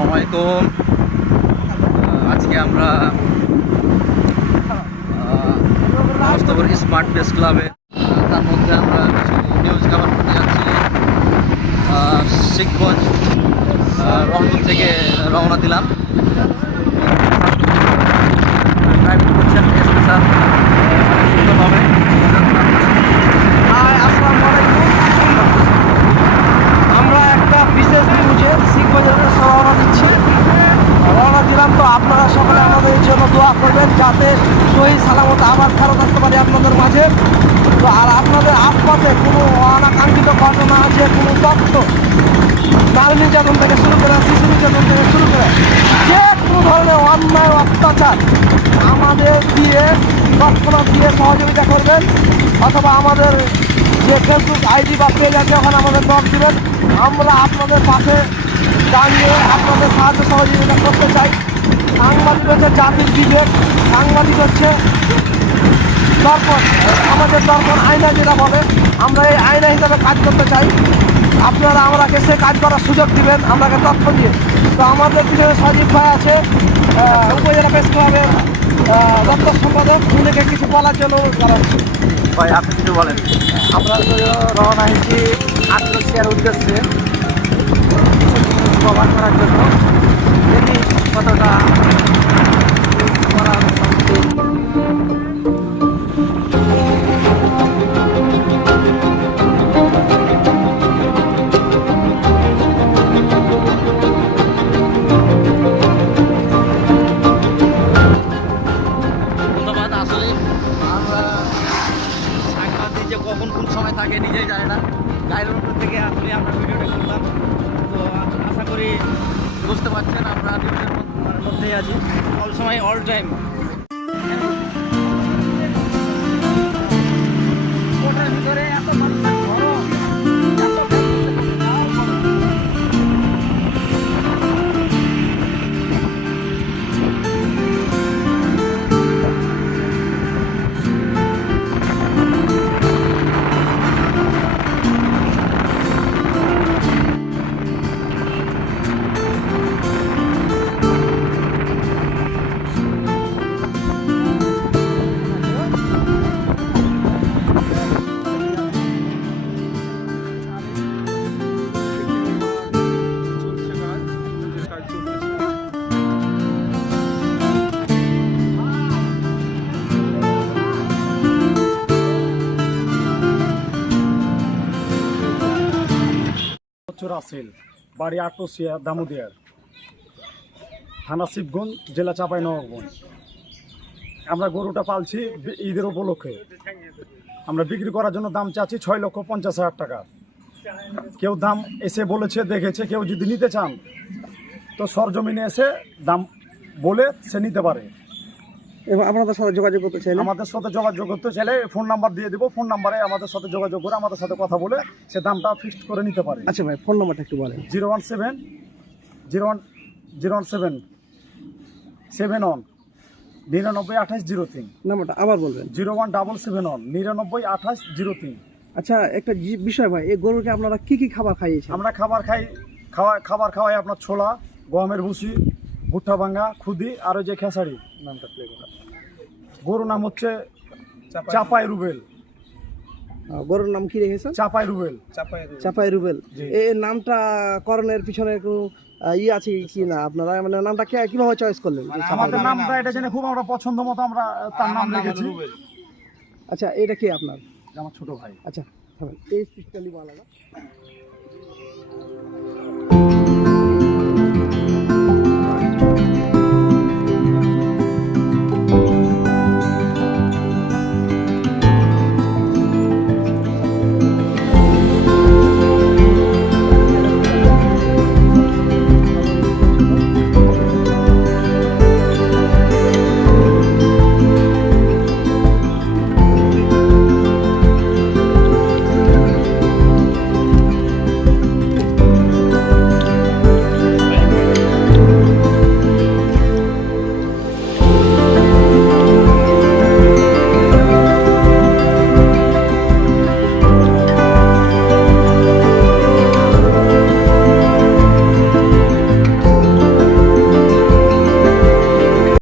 আসসালামু আজকে আমরা মস্তবর স্মার্ট প্রেস ক্লাবে তার মধ্যে আমরা নিউজ কভার করতে যাচ্ছি। শিখগঞ্জ রংপুর থেকে রওনা দিলাম। ড্রাইভিং করছেন স্যার সুন্দরভাবে হাই আসসালামু আলাইকুম আমরা একটা বিশেষ নিউজে শিখবাজারের রওনা দিচ্ছি রওনা দিলাম তো আমাদের জন্য দোয়া করবেন যাতে সহি সালামত আবার ফেরত আসতে পারি আপনাদের মাঝে। আর আপনাদের আশপাশে কোনো অনাকাঙ্ক্ষিত ঘটনা আছে, কোনো তথ্য? নারী নির্যাতন থেকে শুরু করে, শিশু নির্যাতন থেকে শুরু করে, যে কোনো ধরনের অন্যায়, অত্যাচার আমাদের দিয়ে তৎক্ষণাৎ দিয়ে সহযোগিতা করবেন। অথবা আমাদের যে ফেসবুক আইডি বা পেজ আছে, ওখানে আমাদের নক দিবেন। আমরা আপনাদের পাশে দাঁড়িয়ে আপনাদের সাহায্য সহযোগিতা করতে চাই। হচ্ছে জাতির বিবেক সাংবাদিক হচ্ছে। দর্পণ আমাদের দর্পণ আয়না যেটা বলে আমরা এই আয়না হিসাবে কাজ করতে চাই। আপনারা আমরাকে সে কাজ করার সুযোগ দিবেন আমরাকে তথ্য দিয়ে। তো আমাদের পিছনে সজীব ভাই আছে উপজেলা প্রেস ক্লাবের আহ, দপ্তর সম্পাদক। উনিকে কিছু বলার জন্য ভাই আপনি কিছু বলেন। আমরা তো রওনা হয়েছি আত্মশিয়ার উদ্দেশ্যে। কভার করার জন্য। থাকে, নিজেই যায় না। গায়ের উপর থেকে আসলে আমরা ভিডিওটা করলাম। তো আশা করি বুঝতে পারছেন, আমরা দুজনের মধ্যেই আছি। সবসময় সময় অল টাইম হচ্ছে রাসেল বাড়ি আটরসিয়া দামুদিয়ার, থানা শিবগঞ্জ, জেলা চাপাই নবাবগঞ্জ আমরা গরুটা পালছি ঈদের উপলক্ষে। আমরা বিক্রি করার জন্য দাম চাচ্ছি ছয় লক্ষ পঞ্চাশ হাজার টাকা। কেউ দাম এসে বলেছে, দেখেছে, কেউ যদি নিতে চান, তো সরজমিনে এসে দাম বলে সে নিতে পারে। এবং আপনাদের সাথে যোগাযোগ করতে চাইলে? আমাদের সাথে যোগাযোগ করতে চাইলে ফোন নাম্বার দিয়ে দিব। ফোন নাম্বারে আমাদের সাথে যোগাযোগ করে আমাদের সাথে কথা বলে সে দামটা ফিক্সড করে নিতে পারে। আচ্ছা ভাই ফোন নাম্বারটা একটু বলেন। Zero one seven zero one zero one seven seven one নিরানব্বই আঠাশ জিরো তিন। নাম্বারটা আবার বলবেন। Zero one double seven one নিরানব্বই আঠাশ জিরো তিন। আচ্ছা একটা বিষয় ভাই এই গরুকে আপনারা কি কি খাবার খাইয়েছেন? আমরা খাবার খাই খাওয়া খাবার খাওয়াই আপনার ছোলা গমের ভুসি ভুট্টা ভাঙ্গা খুদি আর ওই যে খেসারি। নামটা প্লে করা। গরুর নাম হচ্ছে চাপাই রুবেল। গরুর নাম কি রেখেছেন? চাপাই রুবেল। চাপাই রুবেল। এই নামটা করণের পিছনে কোনো ইয়ে আছে কি না আপনারা? মানে নামটা কে- কীভাবে চয়েস করলেন? যে আমাদের নামটা এটা জেনে খুব আমরা পছন্দ মতো আমরা তার নাম রেখেছি। আচ্ছা এটা কে আপনার? আমার ছোট ভাই। আচ্ছা এই নিবো আলাদা।